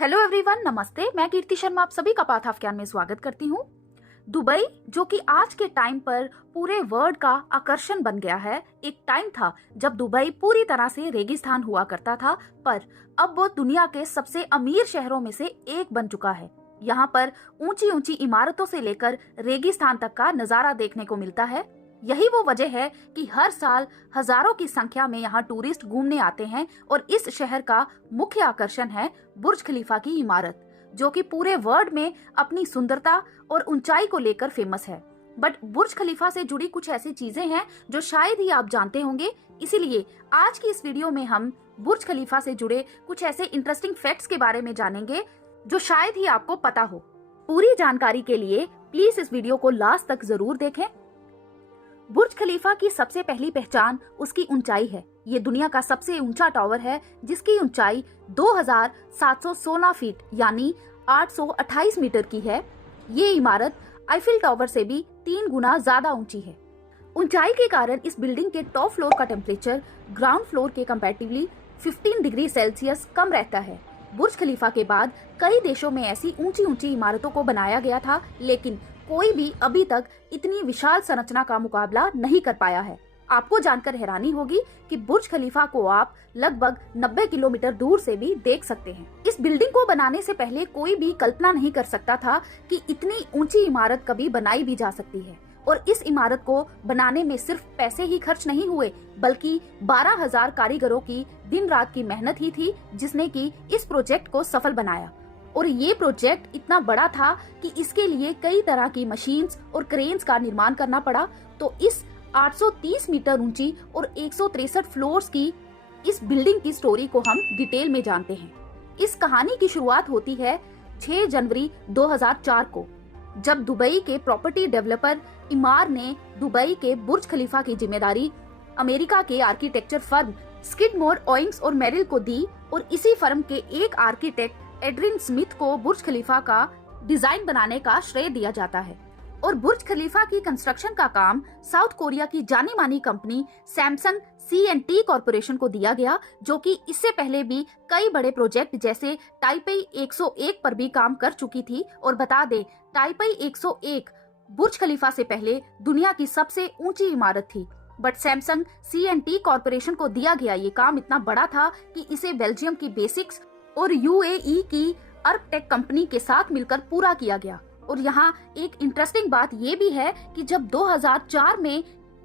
Hello everyone, नमस्ते। मैं कीर्ति शर्मा आप सभी का पाथ ऑफ ज्ञान में स्वागत करती हूँ। दुबई, जो कि आज के टाइम पर पूरे वर्ल्ड का आकर्षण बन गया है। एक टाइम था जब दुबई पूरी तरह से रेगिस्तान हुआ करता था, पर अब वो दुनिया के सबसे अमीर शहरों में से एक बन चुका है। यहाँ पर ऊंची ऊंची इमारतों से लेकर रेगिस्तान तक का नजारा देखने को मिलता है। यही वो वजह है कि हर साल हजारों की संख्या में यहाँ टूरिस्ट घूमने आते हैं और इस शहर का मुख्य आकर्षण है बुर्ज खलीफा की इमारत, जो कि पूरे वर्ल्ड में अपनी सुंदरता और ऊंचाई को लेकर फेमस है। बट बुर्ज खलीफा से जुड़ी कुछ ऐसी चीजें हैं जो शायद ही आप जानते होंगे, इसीलिए आज की इस वीडियो में हम बुर्ज खलीफा से जुड़े कुछ ऐसे इंटरेस्टिंग फैक्ट्स के बारे में जानेंगे जो शायद ही आपको पता हो। पूरी जानकारी के लिए प्लीज इस वीडियो को लास्ट तक जरूर देखें। बुर्ज खलीफा की सबसे पहली पहचान उसकी ऊंचाई है। ये दुनिया का सबसे ऊंचा टावर है जिसकी ऊंचाई 2716 फीट यानी 828 मीटर की है। ये इमारत आईफिल टावर से भी 3 गुना ज्यादा ऊंची है। ऊंचाई के कारण इस बिल्डिंग के टॉप फ्लोर का टेम्परेचर ग्राउंड फ्लोर के कंपैरेटिवली 15 डिग्री सेल्सियस कम रहता है। बुर्ज खलीफा के बाद कई देशों में ऐसी ऊंची ऊंची इमारतों को बनाया गया था, लेकिन कोई भी अभी तक इतनी विशाल संरचना का मुकाबला नहीं कर पाया है। आपको जानकर हैरानी होगी कि बुर्ज खलीफा को आप लगभग 90 किलोमीटर दूर से भी देख सकते हैं। इस बिल्डिंग को बनाने से पहले कोई भी कल्पना नहीं कर सकता था कि इतनी ऊंची इमारत कभी बनाई भी जा सकती है। और इस इमारत को बनाने में सिर्फ पैसे ही खर्च नहीं हुए, बल्कि 12,000 कारीगरों की दिन रात की मेहनत ही थी जिसने की इस प्रोजेक्ट को सफल बनाया। और ये प्रोजेक्ट इतना बड़ा था कि इसके लिए कई तरह की मशीन्स और क्रेन्स का निर्माण करना पड़ा। तो इस 830 मीटर ऊंची और 163 फ्लोर्स की इस बिल्डिंग की स्टोरी को हम डिटेल में जानते हैं। इस कहानी की शुरुआत होती है 6 जनवरी 2004 को, जब दुबई के प्रॉपर्टी डेवलपर इमार ने दुबई के बुर्ज खलीफा की जिम्मेदारी अमेरिका के आर्किटेक्चर फर्म स्किडमोर, ओइंग्स और मेरिल को दी। और इसी फर्म के एक आर्किटेक्ट एड्रिन स्मिथ को बुर्ज खलीफा का डिजाइन बनाने का श्रेय दिया जाता है। और बुर्ज खलीफा की कंस्ट्रक्शन का काम साउथ कोरिया की जानी मानी कंपनी सैमसंग C&T कॉरपोरेशन को दिया गया, जो कि इससे पहले भी कई बड़े प्रोजेक्ट जैसे टाइपेई 101 पर भी काम कर चुकी थी। और बता दें, टाइपेई 101 बुर्ज खलीफा से पहले दुनिया की सबसे ऊंची इमारत थी। बट सैमसंग C&T कॉरपोरेशन को दिया गया ये काम इतना बड़ा था कि इसे बेल्जियम की बेसिक्स और UAE की अर्कटेक कंपनी के साथ मिलकर पूरा किया गया। और यहाँ एक इंटरेस्टिंग बात ये भी है कि जब 2004 में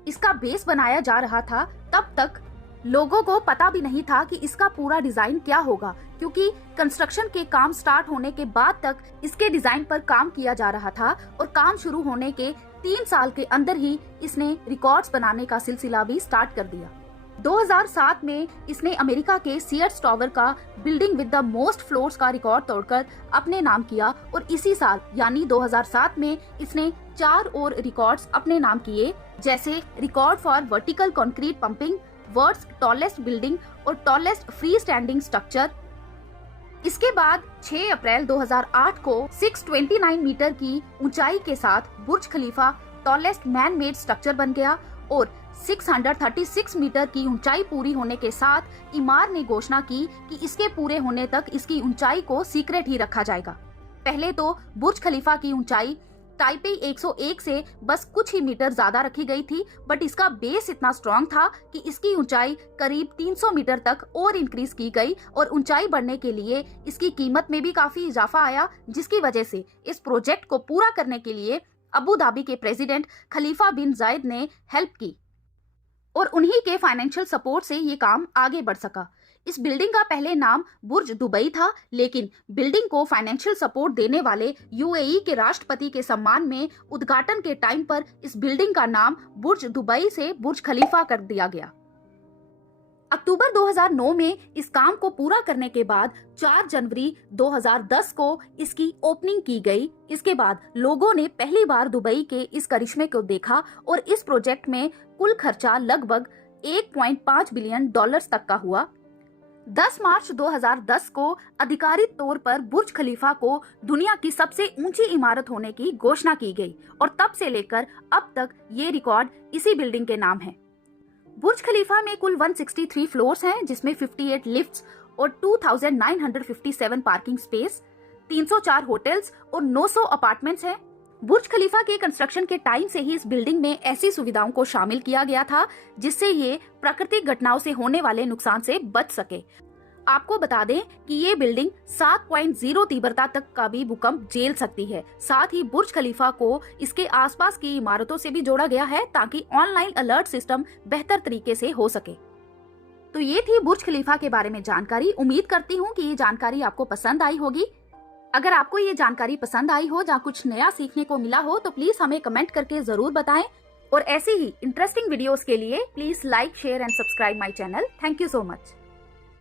इसका बेस बनाया जा रहा था, तब तक लोगों को पता भी नहीं था कि इसका पूरा डिजाइन क्या होगा, क्योंकि कंस्ट्रक्शन के काम स्टार्ट होने के बाद तक इसके डिजाइन पर काम किया जा रहा था। और काम शुरू होने के 3 साल के अंदर ही इसने रिकॉर्ड्स बनाने का सिलसिला भी स्टार्ट कर दिया। 2007 में इसने अमेरिका के सीयर्स टावर का building with the most floors का रिकॉर्ड तोड़कर अपने नाम किया। और इसी साल यानी 2007 में इसने 4 और रिकॉर्ड्स अपने नाम किए, जैसे record for vertical concrete pumping, world's tallest building और टॉलेस्ट फ्री स्टैंडिंग स्ट्रक्चर। इसके बाद 6 अप्रैल 2008 को 629 मीटर की ऊंचाई के साथ बुर्ज खलीफा टॉलेस्ट मैन मेड स्ट्रक्चर बन गया। और 636 मीटर की ऊंचाई पूरी होने के साथ इमार ने घोषणा की कि इसके पूरे होने तक इसकी ऊंचाई को सीक्रेट ही रखा जाएगा। पहले तो बुर्ज खलीफा की ऊंचाई टाइपेई 101 से बस कुछ ही मीटर ज्यादा रखी गई थी, बट इसका बेस इतना स्ट्रॉन्ग था कि इसकी ऊंचाई करीब 300 मीटर तक और इंक्रीज की गई। और ऊंचाई बढ़ने के लिए इसकी कीमत में भी काफी इजाफा आया, जिसकी वजह से इस प्रोजेक्ट को पूरा करने के लिए अबू धाबी के प्रेसिडेंट खलीफा बिन जायद ने हेल्प की। और उन्हीं के फाइनेंशियल सपोर्ट से ये काम आगे बढ़ सका। इस बिल्डिंग का पहले नाम बुर्ज दुबई था, लेकिन बिल्डिंग को फाइनेंशियल सपोर्ट देने वाले UAE के राष्ट्रपति के सम्मान में उद्घाटन के टाइम पर इस बिल्डिंग का नाम बुर्ज दुबई से बुर्ज खलीफा कर दिया गया। अक्टूबर 2009 में इस काम को पूरा करने के बाद 4 जनवरी 2010 को इसकी ओपनिंग की गई। इसके बाद लोगों ने पहली बार दुबई के इस करिश्मे को देखा और इस प्रोजेक्ट में कुल खर्चा लगभग 1.5 बिलियन डॉलर्स तक का हुआ। 10 मार्च 2010 को आधिकारिक तौर पर बुर्ज खलीफा को दुनिया की सबसे ऊंची इमारत होने की घोषणा की गई और तब से लेकर अब तक ये रिकॉर्ड इसी बिल्डिंग के नाम है। बुर्ज खलीफा में कुल 163 फ्लोर्स हैं, जिसमें 58 लिफ्ट्स और 2957 पार्किंग स्पेस, 304 होटल्स और 900 अपार्टमेंट्स हैं। बुर्ज खलीफा के कंस्ट्रक्शन के टाइम से ही इस बिल्डिंग में ऐसी सुविधाओं को शामिल किया गया था जिससे ये प्राकृतिक घटनाओं से होने वाले नुकसान से बच सके। आपको बता दें कि ये बिल्डिंग 7.0 तीव्रता तक का भी भूकंप झेल सकती है। साथ ही बुर्ज खलीफा को इसके आसपास की इमारतों से भी जोड़ा गया है ताकि ऑनलाइन अलर्ट सिस्टम बेहतर तरीके से हो सके। तो ये थी बुर्ज खलीफा के बारे में जानकारी। उम्मीद करती हूँ कि ये जानकारी आपको पसंद आई होगी। अगर आपको ये जानकारी पसंद आई हो या कुछ नया सीखने को मिला हो तो प्लीज हमें कमेंट करके जरूर बताएं। और ऐसे ही इंटरेस्टिंग वीडियोस के लिए please like, share and subscribe my channel. Thank you so much.